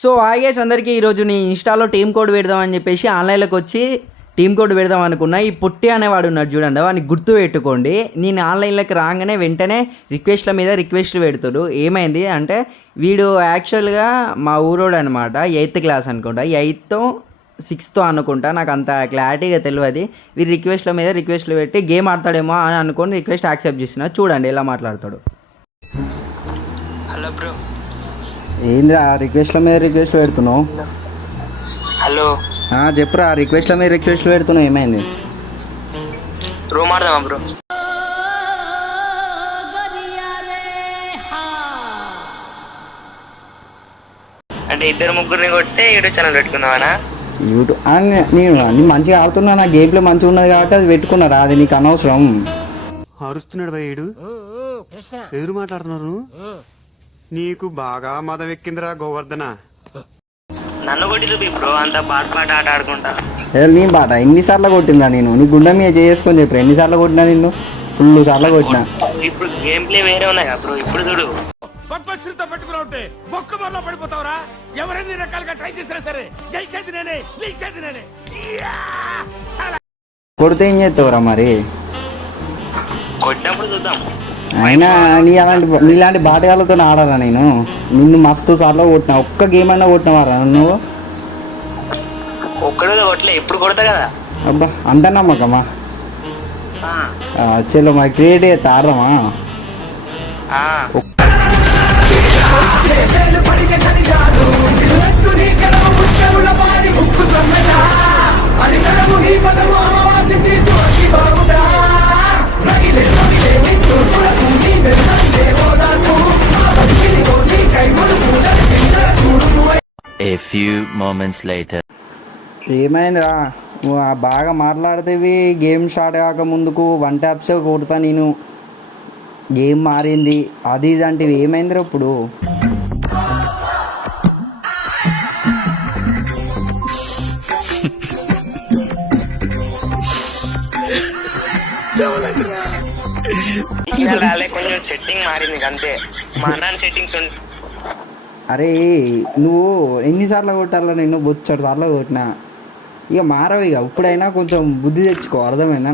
So hi guys అందరికీ ఈరోజు నీ ఇన్స్టాలో టీమ్ కోడ్ పెడదామని చెప్పేసి ఆన్లైన్లోకి వచ్చి టీమ్ కోడ్ పెడదాం అనుకున్నా. ఈ పుట్టి అనేవాడు ఉన్నాడు చూడండి, వాడిని గుర్తు పెట్టుకోండి. నేను ఆన్లైన్లోకి రాగానే వెంటనే రిక్వెస్ట్ల మీద రిక్వెస్ట్లు పెడతాడు. ఏమైంది అంటే వీడు యాక్చువల్గా మా ఊరోడు అనమాట, 8th క్లాస్ అనుకుంటా, 8th 6th అనుకుంటా, నాకు అంత క్లారిటీగా తెలియదు. వీడు రిక్వెస్ట్ల మీద రిక్వెస్ట్లు పెట్టి గేమ్ ఆడతాడేమో అని అనుకొని రిక్వెస్ట్ యాక్సెప్ట్ చేసిన. చూడండి ఎలా మాట్లాడతాడు. Hello bro. ఏంద్రా రిక్వెస్ట్ల మీద రిక్వెస్ట్లు పెడుతున్నావు? హలో చెప్పురా, రిక్వెస్ట్ల మీద రిక్వెస్ట్లు పెడుతున్నావు, ఏమైంది? రూమ్ ఆడదామా బ్రో? అంటే ఇద్దరు ముగ్గురిని కొడితే యూట్యూబ్ ఛానల్ పెట్టుకున్నావానా? యూట్యూబ్ నేను మంచిగా ఆడుతున్నా, నా గేమ్ ప్లే మంచిగా ఉన్నది కాబట్టి అది పెట్టుకున్నారా, అది నీకు అనవసరం. అరుస్తున్నాడు భయ్యుడు, ఎదురు మాట్లాడుతున్నారు. నీకు బాగా మదం ఎక్కిందిరా గోవర్ధన. నన్ను కొట్టి చూపి బ్రో, అంత పాట ఆట ఆడుకుంటా. నీ బాట ఎన్నిసార్లు కొట్టినా నేను? నీ గుండె మీద చేసుకొని చెప్పు, ఎన్నిసార్లు కొట్టినా నిన్ను? ఫుల్ సార్లు కొట్టినా. ఇప్పుడు గేమ్ ప్లే వేరే ఉన్నాయి కదా బ్రో. ఇప్పుడు చూడు, పెట్టుకున్నా ఉంటే బొక్క మరలో పడిపోతావురా. ఎవరైనా రకాలుగా ట్రై చేసినా సరే గెలిచేది నేనే. కొడితే ఏం చేస్తావురా మరి? కొట్టినప్పుడు చూద్దాం. అయినా నీలాంటి బాటగాళ్ళతో ఆడారా నేను? నిన్ను మస్తు సార్లు కొట్టినా, ఒక్క గేమ్ అయినా కొట్టినవారా నువ్వు? ఒక్కడే కొట్టలే, ఇప్పుడు కొడతా కదా. అబ్బా అంత నమ్మకమా? చలో మరి క్రియేట్ చేస్తా, ఆడదామా? A few moments later. ఏమైందిరా, నువ్వు బాగా మాట్లాడితేవి. గేమ్ స్టార్ట్ కాక ముందుకు 1 taps కొడతా నేను, గేమ్ మారింది అది ఇది అంటే ఏమైందిరా ఇప్పుడు? కొంచెం సెట్టింగ్ మారింది అంతే. మా అన్న సెట్టింగ్స్ అరే నువ్వు ఎన్నిసార్లు కొట్టాలా? నేను బొచ్చడు సార్లు కొట్టినా, ఇక మారవు. ఇక ఇప్పుడైనా కొంచెం బుద్ధి తెచ్చుకో, అర్థమైందా?